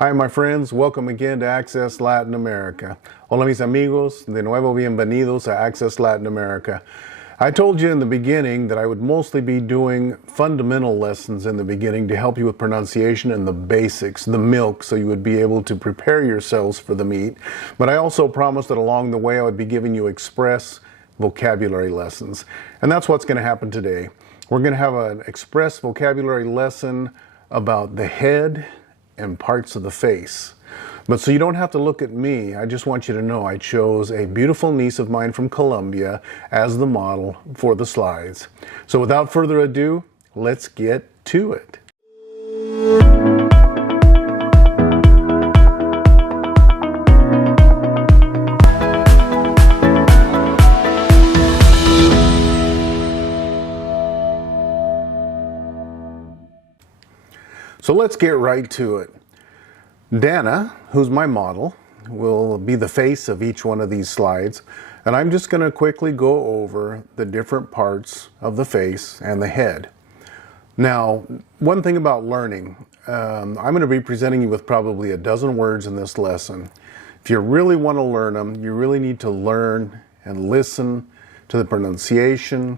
Hi my friends, welcome again to Access Latin America. Hola mis amigos, de nuevo bienvenidos a Access Latin America. I told you in the beginning that I would mostly be doing fundamental lessons in the beginning to help you with pronunciation and the basics, the milk, so you would be able to prepare yourselves for the meat. But I also promised that along the way I would be giving you express vocabulary lessons. And that's what's going to happen today. We're going to have an express vocabulary lesson about the head and parts of the face. But so you don't have to look at me, I just want you to know I chose a beautiful niece of mine from Colombia as the model for the slides. So without further ado, let's get to it. So let's get right to it. Dana, who's my model, will be the face of each one of these slides, and I'm just going to quickly go over the different parts of the face and the head. Now, one thing about learning, I'm going to be presenting you with probably a dozen words in this lesson. If you really want to learn them, you really need to learn and listen to the pronunciation,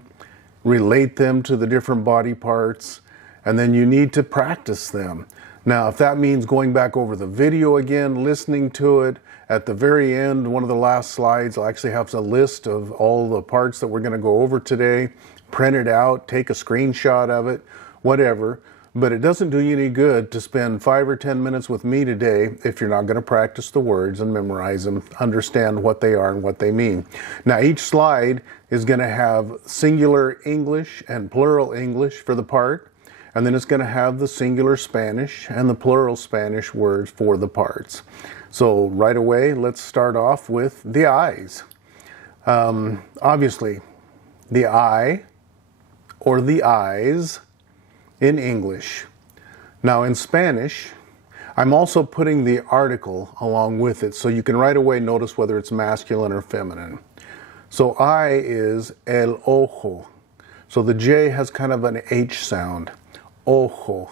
relate them to the different body parts, and then you need to practice them. Now, if that means going back over the video again, listening to it, at the very end, one of the last slides will actually have a list of all the parts that we're going to go over today. Print it out, take a screenshot of it, whatever. But it doesn't do you any good to spend 5 or 10 minutes with me today if you're not going to practice the words and memorize them, understand what they are and what they mean. Now, each slide is going to have singular English and plural English for the part. And then it's going to have the singular Spanish and the plural Spanish words for the parts. So right away, let's start off with the eyes. Obviously, the eye or the eyes in English. Now in Spanish, I'm also putting the article along with it so you can right away notice whether it's masculine or feminine. So eye is el ojo. So the J has kind of an H sound. Ojo.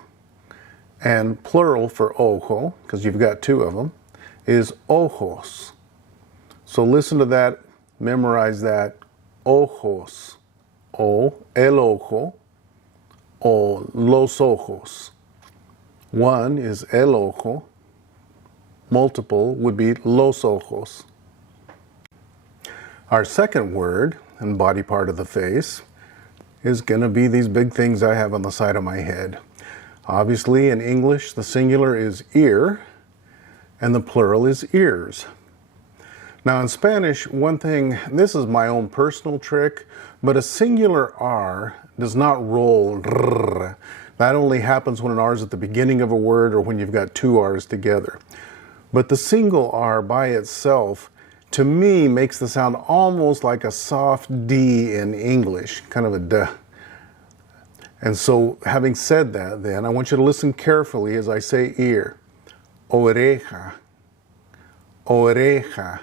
And plural for ojo, because you've got two of them, is ojos. So listen to that, memorize that. Ojos. O, el ojo, o los ojos. One is el ojo, multiple would be los ojos. Our second word and body part of the face is going to be these big things I have on the side of my head. Obviously, in English, the singular is ear, and the plural is ears. Now, in Spanish, one thing, this is my own personal trick, but a singular R does not roll. Rrr. That only happens when an R is at the beginning of a word or when you've got two R's together. But the single R by itself, to me, makes the sound almost like a soft D in English, kind of a duh. And so, having said that, then, I want you to listen carefully as I say ear. Oreja. Oreja.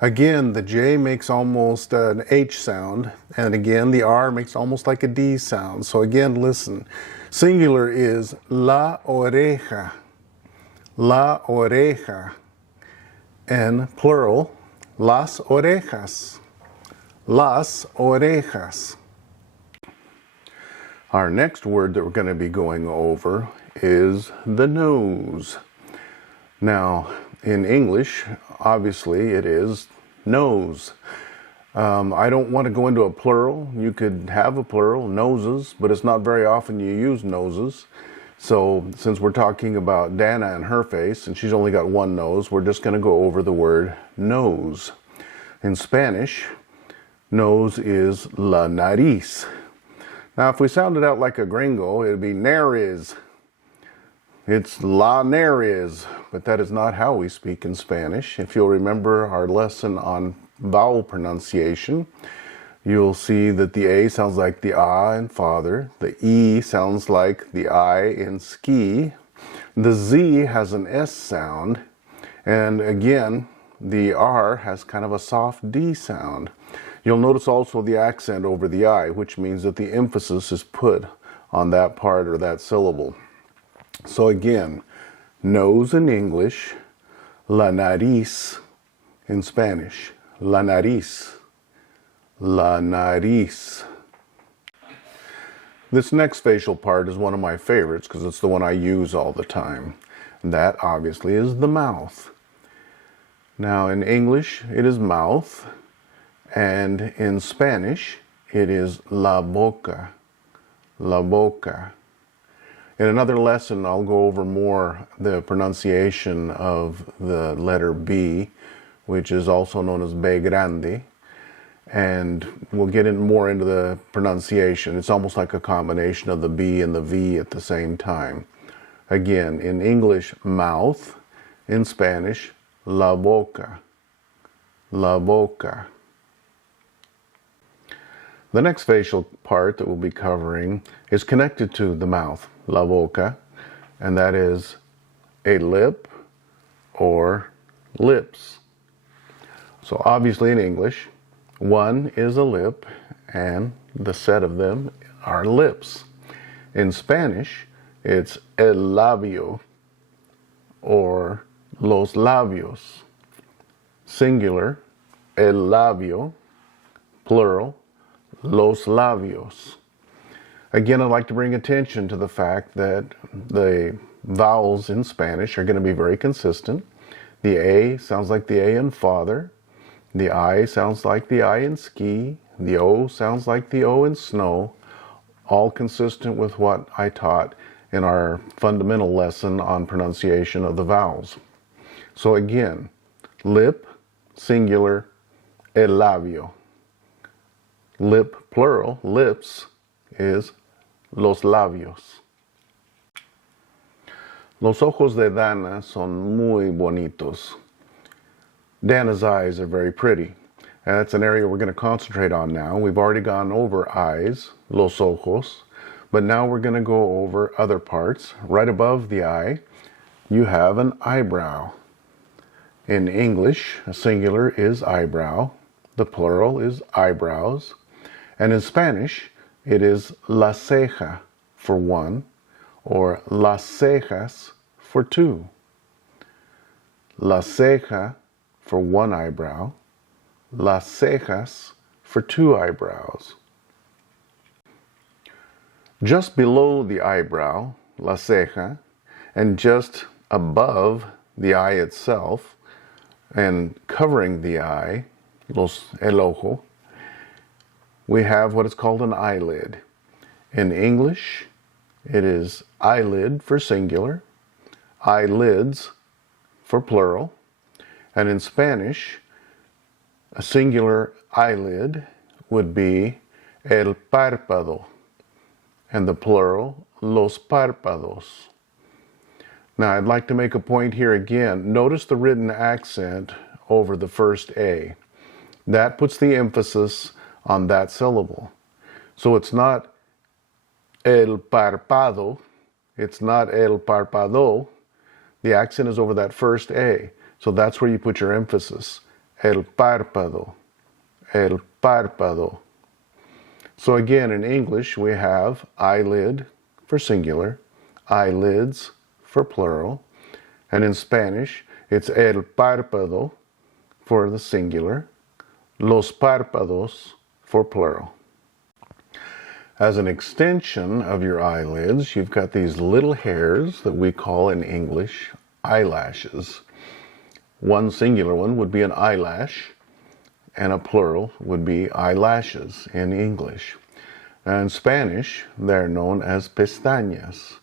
Again, the J makes almost an H sound, and again, the R makes almost like a D sound. So again, listen. Singular is la oreja. La oreja. And plural, las orejas. Las orejas. Our next word that we're going to be going over is the nose. Now, in English, obviously it is nose. I don't want to go into a plural. You could have a plural, noses, but it's not very often you use noses. So since we're talking about Dana and her face, and she's only got one nose, we're just going to go over the word nose. In Spanish, nose is la nariz. Now, if we sound it out like a gringo, it would be nariz. It's la nariz, but that is not how we speak in Spanish. If you'll remember our lesson on vowel pronunciation, you'll see that the A sounds like the A in father, the E sounds like the I in ski, the Z has an S sound, and again, the R has kind of a soft D sound. You'll notice also the accent over the I, which means that the emphasis is put on that part or that syllable. So again, Nose in English, la nariz in Spanish. La nariz. La nariz. This next facial part is one of my favorites because it's the one I use all the time. That obviously is the mouth. Now in English it is mouth, and in Spanish it is la boca. La boca. In another lesson I'll go over more the pronunciation of the letter B, which is also known as B grande. And we'll get more into the pronunciation. It's almost like a combination of the B and the V at the same time. Again, in English, mouth. In Spanish, la boca. La boca. The next facial part that we'll be covering is connected to the mouth, la boca, and that is a lip or lips. So obviously in English, one is a lip, and the set of them are lips. In Spanish, it's el labio, or los labios. Singular, el labio. Plural, los labios. Again, I'd like to bring attention to the fact that the vowels in Spanish are going to be very consistent. The A sounds like the A in father. The I sounds like the I in ski. The O sounds like the O in snow. All consistent with what I taught in our fundamental lesson on pronunciation of the vowels. So again, lip, singular, el labio. Lip, plural, lips, is los labios. Los ojos de Dana son muy bonitos. Dana's eyes are very pretty. And that's an area we're going to concentrate on now. We've already gone over eyes, los ojos, but now we're going to go over other parts. Right above the eye, you have an eyebrow. In English, a singular is eyebrow. The plural is eyebrows. And in Spanish, it is la ceja for one, or las cejas for two. La ceja for one eyebrow, las cejas for two eyebrows. Just below the eyebrow, la ceja, and just above the eye itself, and covering the eye, el ojo, we have what is called an eyelid. In English, it is eyelid for singular, eyelids for plural, and in Spanish, a singular eyelid would be el párpado, and the plural, los párpados. Now, I'd like to make a point here again. Notice the written accent over the first A. That puts the emphasis on that syllable. So it's not el párpado, it's not el párpado. The accent is over that first A. So that's where you put your emphasis. El párpado. El párpado. So again, in English, we have eyelid for singular, eyelids for plural, and in Spanish, it's el párpado for the singular, los párpados for plural. As an extension of your eyelids, you've got these little hairs that we call in English eyelashes. One singular one would be an eyelash, and a plural would be eyelashes in English. Now in Spanish, they're known as pestañas.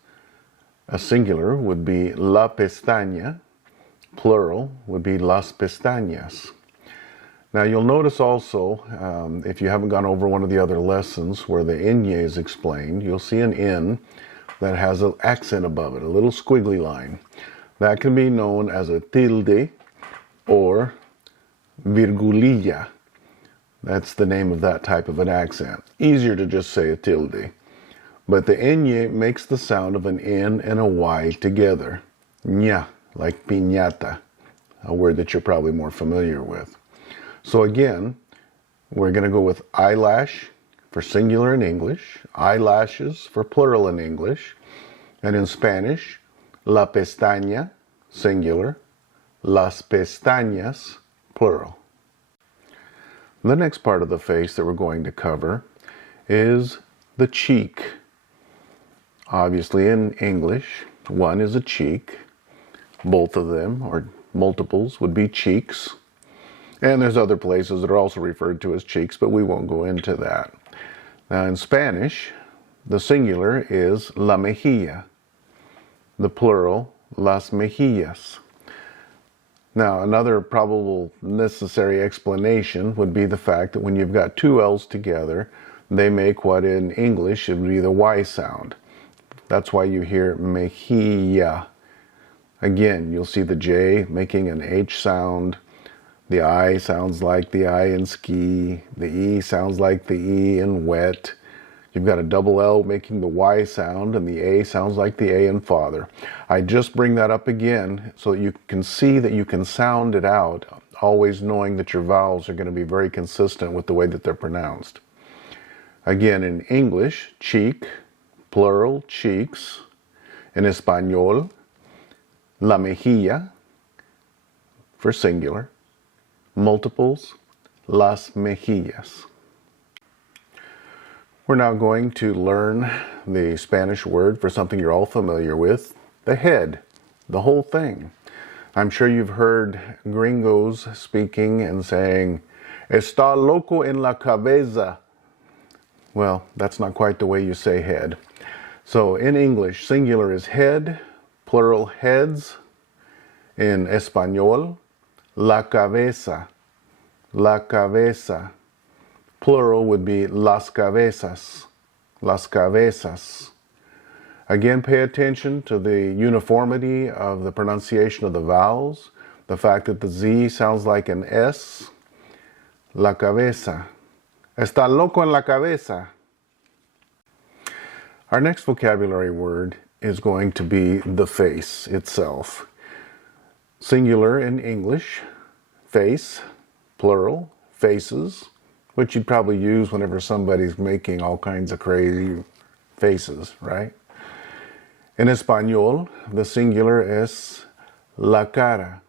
A singular would be la pestaña, plural would be las pestañas. Now you'll notice also, if you haven't gone over one of the other lessons where the ñ is explained, you'll see an N that has an accent above it, a little squiggly line. That can be known as a tilde or virgulilla. That's the name of that type of an accent. Easier to just say a tilde. But the ñ makes the sound of an N and a Y together. Ña, like piñata, a word that you're probably more familiar with. So again, we're going to go with eyelash for singular in English, eyelashes for plural in English, and in Spanish, la pestaña singular. Las pestañas, plural. The next part of the face that we're going to cover is the cheek. Obviously in English, one is a cheek. Both of them, or multiples, would be cheeks. And there's other places that are also referred to as cheeks, but we won't go into that. Now in Spanish, the singular is la mejilla. The plural, las mejillas. Now, another probable necessary explanation would be the fact that when you've got two L's together, they make what in English would be the Y sound. That's why you hear mejilla. Again, you'll see the J making an H sound. The I sounds like the I in ski. The E sounds like the E in wet. You've got a double L making the Y sound, and the A sounds like the A in father. I just bring that up again so that you can see that you can sound it out, always knowing that your vowels are going to be very consistent with the way that they're pronounced. Again, in English, cheek, plural, cheeks. In Espanol, la mejilla, for singular. Multiples, las mejillas. We're now going to learn the Spanish word for something you're all familiar with, the head, the whole thing. I'm sure you've heard gringos speaking and saying, "Está loco en la cabeza." Well, that's not quite the way you say head. So in English, singular is head, plural heads. In Espanol, la cabeza, la cabeza. Plural would be las cabezas, las cabezas. Again, pay attention to the uniformity of the pronunciation of the vowels, the fact that the Z sounds like an S. La cabeza. Está loco en la cabeza. Our next vocabulary word is going to be the face itself. Singular in English, face, plural, faces, which you'd probably use whenever somebody's making all kinds of crazy faces, right? In Espanol, the singular is la cara,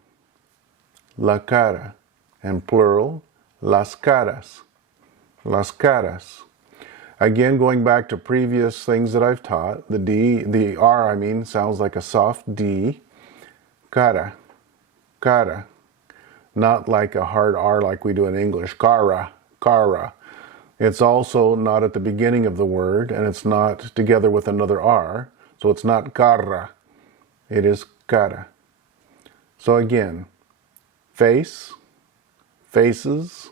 and plural, las caras, las caras. Again, going back to previous things that I've taught, the R, sounds like a soft D, cara, cara, not like a hard R like we do in English, cara. It's also not at the beginning of the word, and it's not together with another R, so it's not cara, it is cara. So again, face, faces,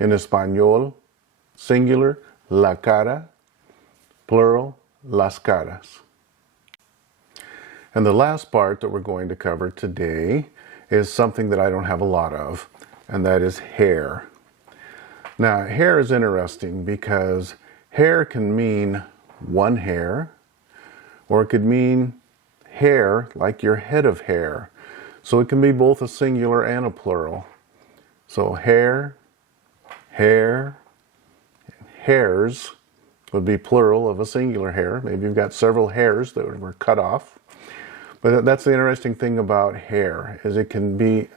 in Espanol, singular, la cara, plural, las caras. And the last part that we're going to cover today is something that I don't have a lot of, and that is hair. Now, hair is interesting because hair can mean one hair, or it could mean hair like your head of hair. So it can be both a singular and a plural. So hair, hairs would be plural of a singular hair. Maybe you've got several hairs that were cut off. But that's the interesting thing about hair, is it can be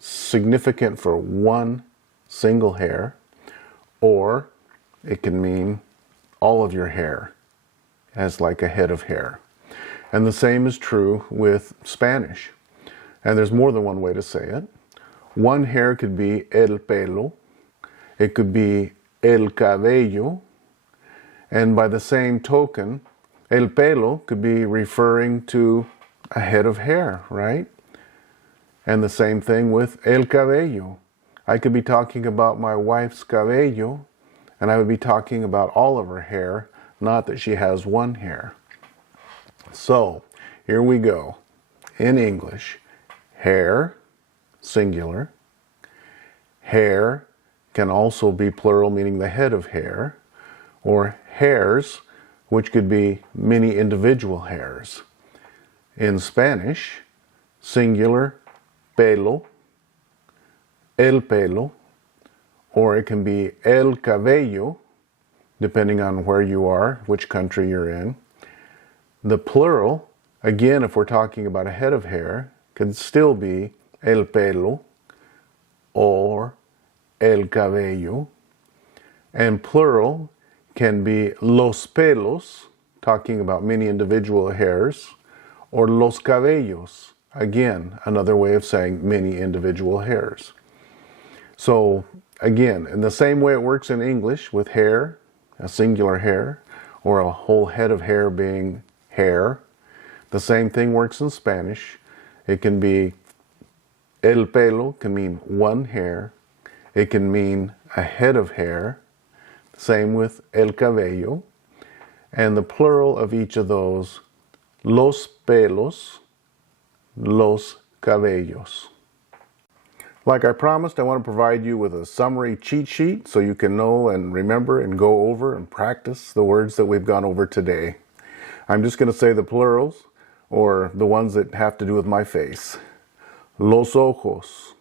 significant for one single hair, or it can mean all of your hair as like a head of hair. And the same is true with Spanish. And there's more than one way to say it. One hair could be el pelo, it could be el cabello, and by the same token, el pelo could be referring to a head of hair, right? And the same thing with el cabello. I could be talking about my wife's cabello, and I would be talking about all of her hair, not that she has one hair. So, here we go. In English, hair, singular. Hair can also be plural, meaning the head of hair, or hairs, which could be many individual hairs. In Spanish, singular, pelo, el pelo, or it can be el cabello, depending on where you are, which country you're in. The plural, again, if we're talking about a head of hair, could still be el pelo or el cabello. And plural can be los pelos, talking about many individual hairs, or los cabellos, again, another way of saying many individual hairs. So again, in the same way it works in English with hair, a singular hair, or a whole head of hair being hair, the same thing works in Spanish. It can be el pelo, can mean one hair. It can mean a head of hair. Same with el cabello. And the plural of each of those, los pelos, los cabellos. Like I promised, I want to provide you with a summary cheat sheet so you can know and remember and go over and practice the words that we've gone over today. I'm just going to say the plurals, or the ones that have to do with my face. Los ojos,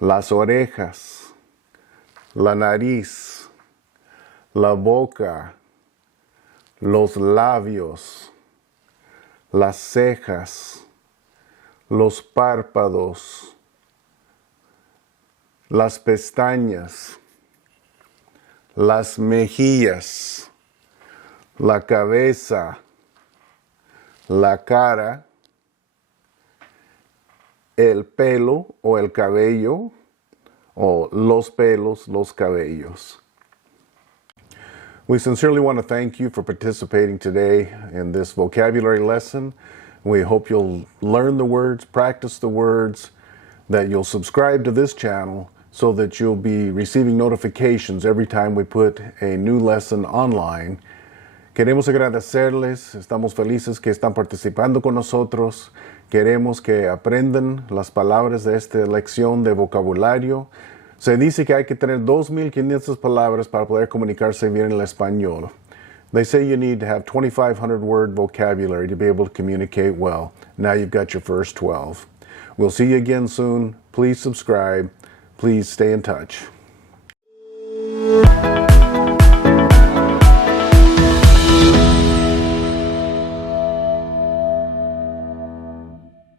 las orejas, la nariz, la boca, los labios, las cejas, los párpados, las pestañas, las mejillas, la cabeza, la cara, el pelo o el cabello, o los pelos, los cabellos. We sincerely want to thank you for participating today in this vocabulary lesson. We hope you'll learn the words, practice the words, that you'll subscribe to this channel so that you'll be receiving notifications every time we put a new lesson online. Queremos agradecerles, estamos felices que están participando con nosotros. Queremos que aprendan las palabras de esta lección de vocabulario. Se dice que hay que tener 2,500 palabras para poder comunicarse bien en el español. They say you need to have 2,500 word vocabulary to be able to communicate well. Now you've got your first 12. We'll see you again soon. Please subscribe. Please stay in touch.